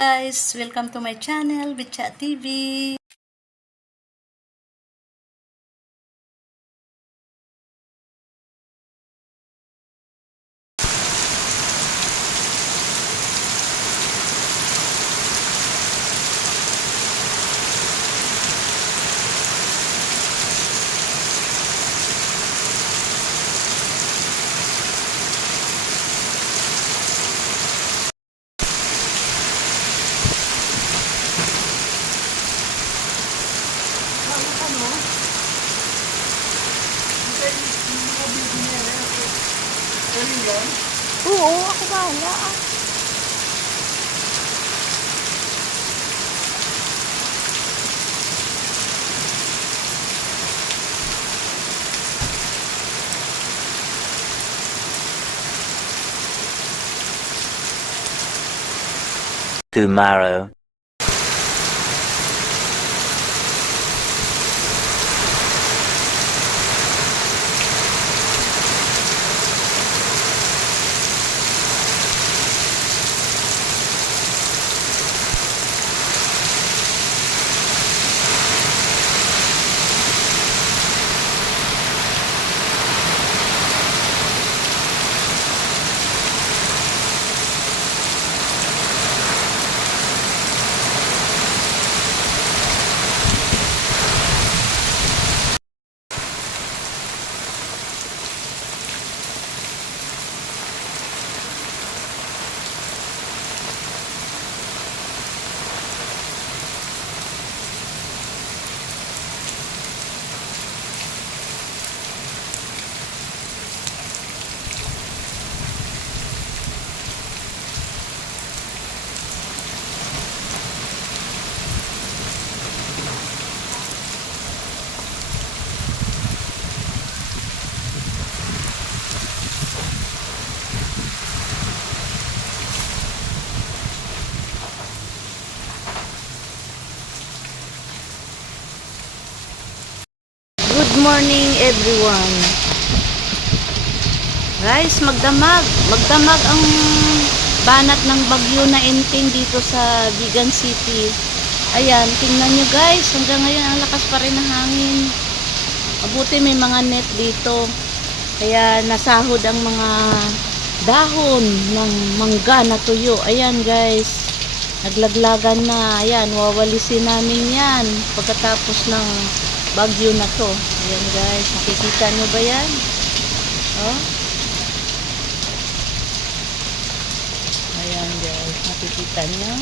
Guys, welcome to my channel, Bitchat TV. Oo, ako bahala. Tomorrow. Good morning everyone. Guys, magdamag ang banat ng bagyo na Enting dito sa Vigan City. Ayan, tingnan nyo guys, hanggang ngayon ang lakas pa rin ng hangin. Mabuti may mga net dito. Kaya nasahod ang mga dahon ng mangga na tuyo. Ayan guys, naglaglagan na. Ayan, wawalisin namin yan pagkatapos ng bagyo na to. Ayan guys, nakikita nyo ba yan? Oh? Ayan guys, nakikita nyo?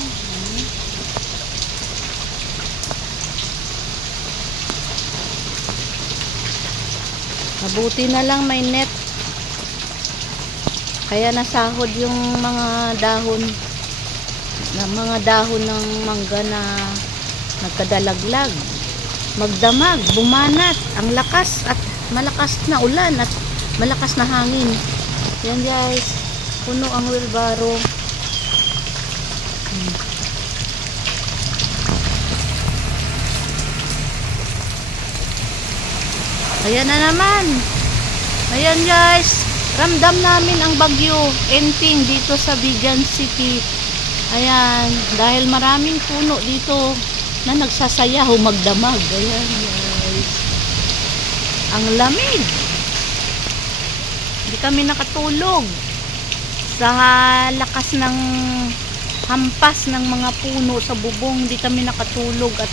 Mabuti na lang may net. Kaya nasahod yung mga dahon ng mangga na nagkadalaglag. Magdamag, bumanat ang lakas at malakas na ulan at malakas na hangin. Yan guys, puno ang wheelbarrow. Ayan na naman. Ayan guys, ramdam namin ang bagyo Enting dito sa Vigan City. Ayan, dahil maraming puno dito na nagsasayaw magdamag. Ayan guys, ang lamig. Hindi kami nakatulog sa lakas ng hampas ng mga puno sa bubong. Hindi kami nakatulog at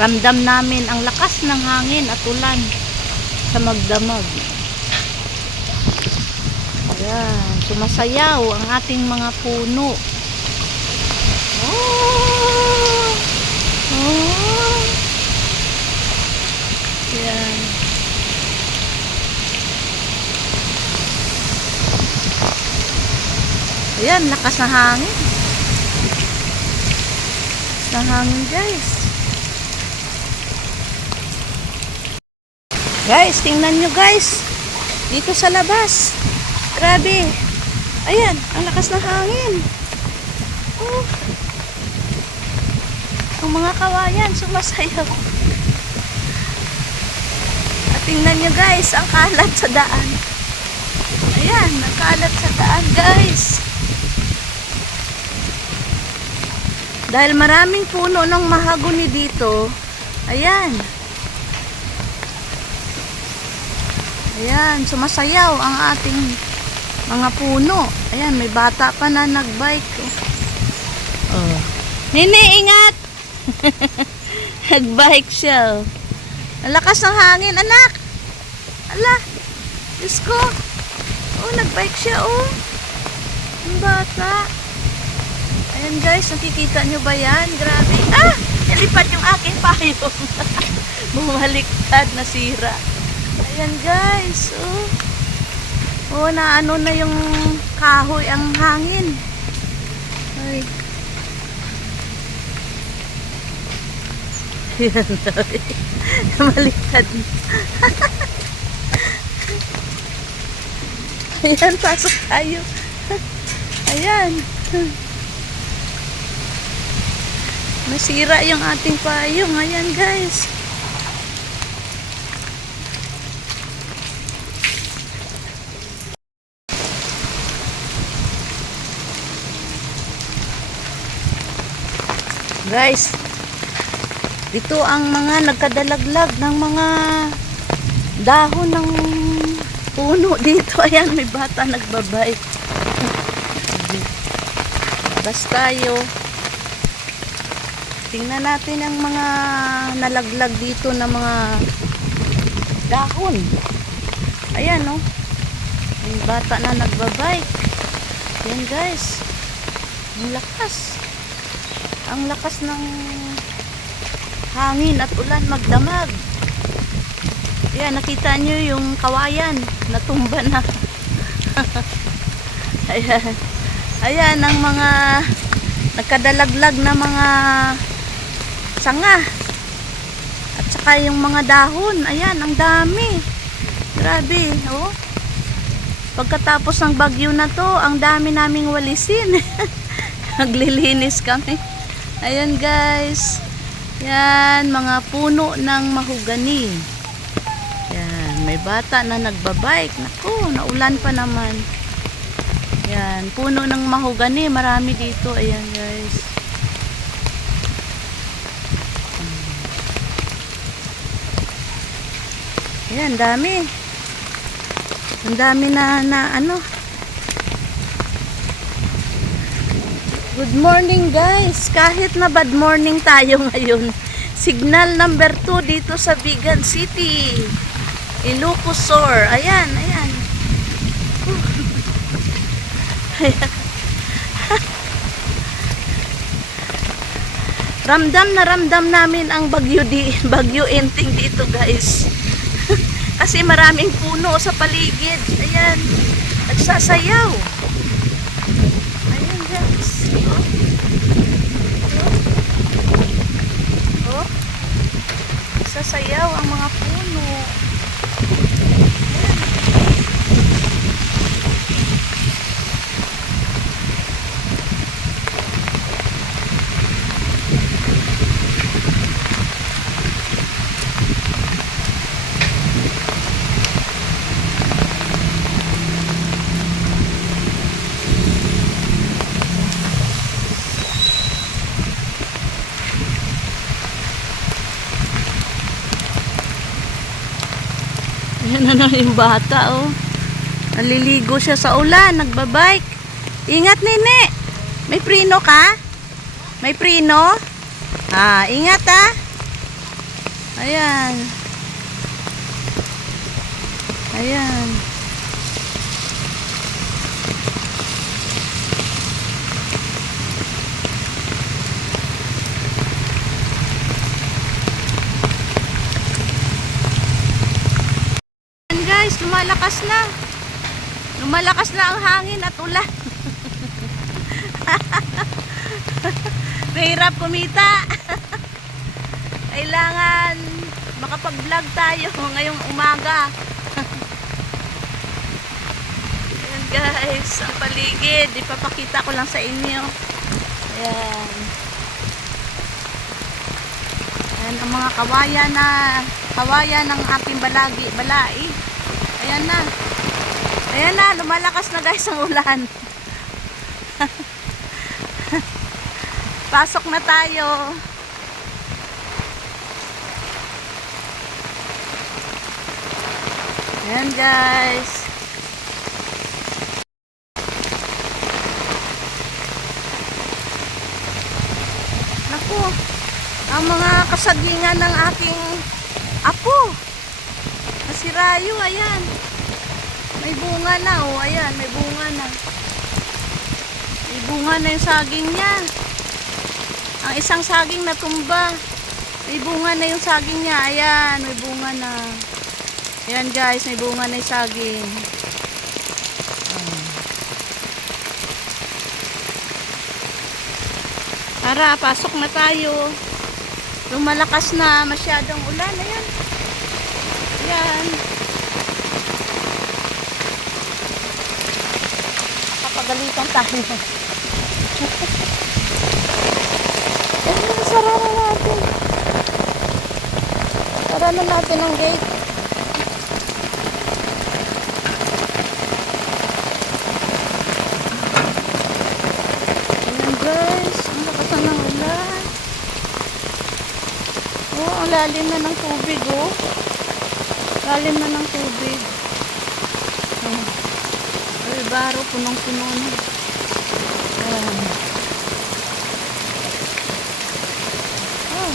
ramdam namin ang lakas ng hangin at ulan sa magdamag. Ayan, sumasayaw ang ating mga puno. Oh! Oh! Ayan. Ayan, lakas na hangin. Lakas na hangin guys. Guys, tingnan nyo guys. Dito sa labas. Grabe. Ayan, ang lakas ng hangin. Oh. Ang mga kawayan sumasayaw. At tingnan nyo guys, ang kalat sa daan. Ayan, ang kalat sa daan guys. Dahil maraming puno ng mahagoni dito. Ayan. Ayan, sumasayaw ang ating mga puno. Ayan, may bata pa na nagbike. Oh. Nini, ingat! Nagbike siya. Ang lakas ng hangin, anak! Ala, Diyos ko. Oh, nagbike siya, oh. Ang bata. Ayan guys, nakikita nyo ba yan? Grabe. Ah! Nalipad yung aking payong. Bumaliktad, nasira. Ayan guys, oh. Oh, naano na yung kahoy ang hangin. Ay. Ayan, bumaliktad. Ayan, pasok tayo. Ayan. Nasira yung ating payong. Ayan guys. Guys, dito ang mga nagkadalaglag ng mga dahon ng puno dito. Ayan, may bata nagbabike. Labas tayo. Tingnan natin ang mga nalaglag dito na mga dahon. Ayan, no? May bata na nagbabike. Ayan, guys. Ang lakas. Ang lakas ng hangin at ulan magdamag. Ayan, nakita nyo yung kawayan. Natumba na. Ayan. Ayan ang mga nagkadalaglag na mga sanga. At saka yung mga dahon. Ayan, ang dami. Grabe, oh. Pagkatapos ng bagyo na to, ang dami naming walisin. Naglilinis kami. Ayan guys. Yan, mga puno ng mahogani. Yan, may bata na nagbabike. Naku, naulan pa naman. Yan, puno ng mahogani. Marami dito. Ayan guys. Ayan, dami. Ang dami na ano. Good morning guys. Kahit na bad morning tayo ngayon. Signal number 2 dito sa Vigan City. Ilocos Sur. Ayan, ayan. Ayan. Ramdam na ramdam namin ang bagyo Enting dito guys. Kasi maraming puno sa paligid. Ayan. Nagsasayaw. Ayan guys. Oh. Nagsasayaw ang mga puno. Ayan na yung bata, oh. Naliligo siya sa ulan, nagbabike. Ingat, nene. May prino ka? May prino? Ah, ingat, ah. Ayan. Ayan. Guys, lumalakas na. Lumalakas na ang hangin at ulan. Mahirap kumita. Kailangan makapag-vlog tayo ngayong umaga. Ayan guys, ang paligid. Ipapakita ko lang sa inyo. Ayan. Ayan ang mga kawayan ng ating balai. Ayan na. Ayan na, lumalakas na guys ang ulan. Pasok na tayo. Ayan guys. Naku, ang mga kasagingan ng aking apo. Nasirayo, ayan. May bunga na, oh, ayan, may bunga na. May bunga na yung saging niya. Ang isang saging natumba. May bunga na yung saging niya, ayan, may bunga na. Ayan guys, may bunga na yung saging. Tara, pasok na tayo. Lumalakas na masyadong ulan. Ayan. Ayan. Kapagalitan tayo. Ayan, sara na natin. Sara na natin ang gate. Ayan guys, ang lakas na ng ulan. Oh, ang lalim na ng tubig, oh. Lalim na ng tubig. Oh. Ay, baro, punong-puno na. Oh. Oh.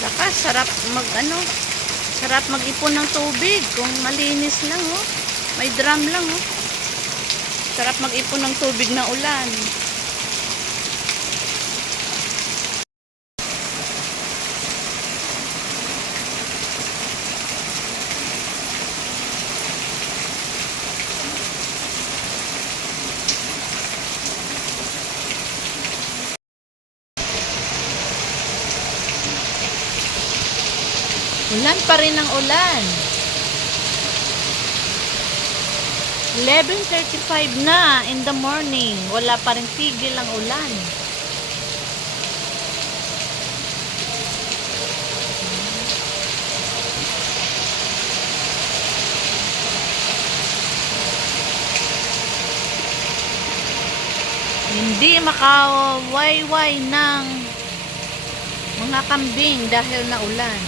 Lakas, sarap sarap mag-ipon ng tubig kung malinis lang, oh. May drum lang, oh. Sarap mag-ipon ng tubig na ulan. Ulan pa rin ang ulan. 11:35 na in the morning. Wala pa rin tigil ang ulan. Hindi makawayway ng mga kambing dahil na ulan.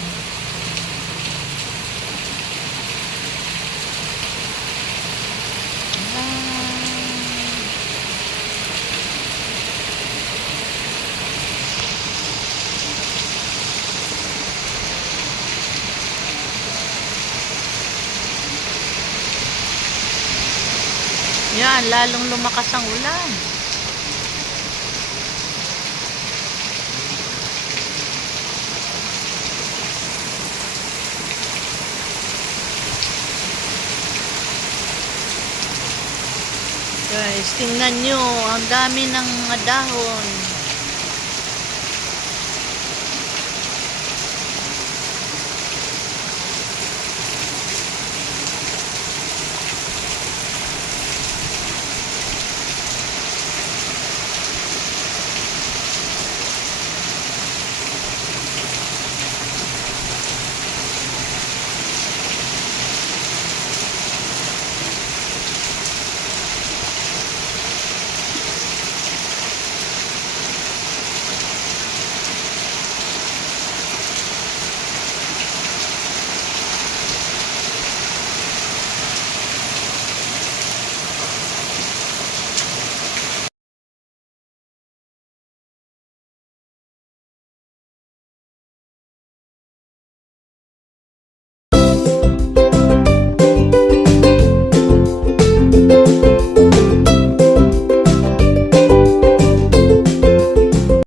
Yan, lalong lumakas ang ulan. Guys, tingnan nyo, ang dami ng mga dahon.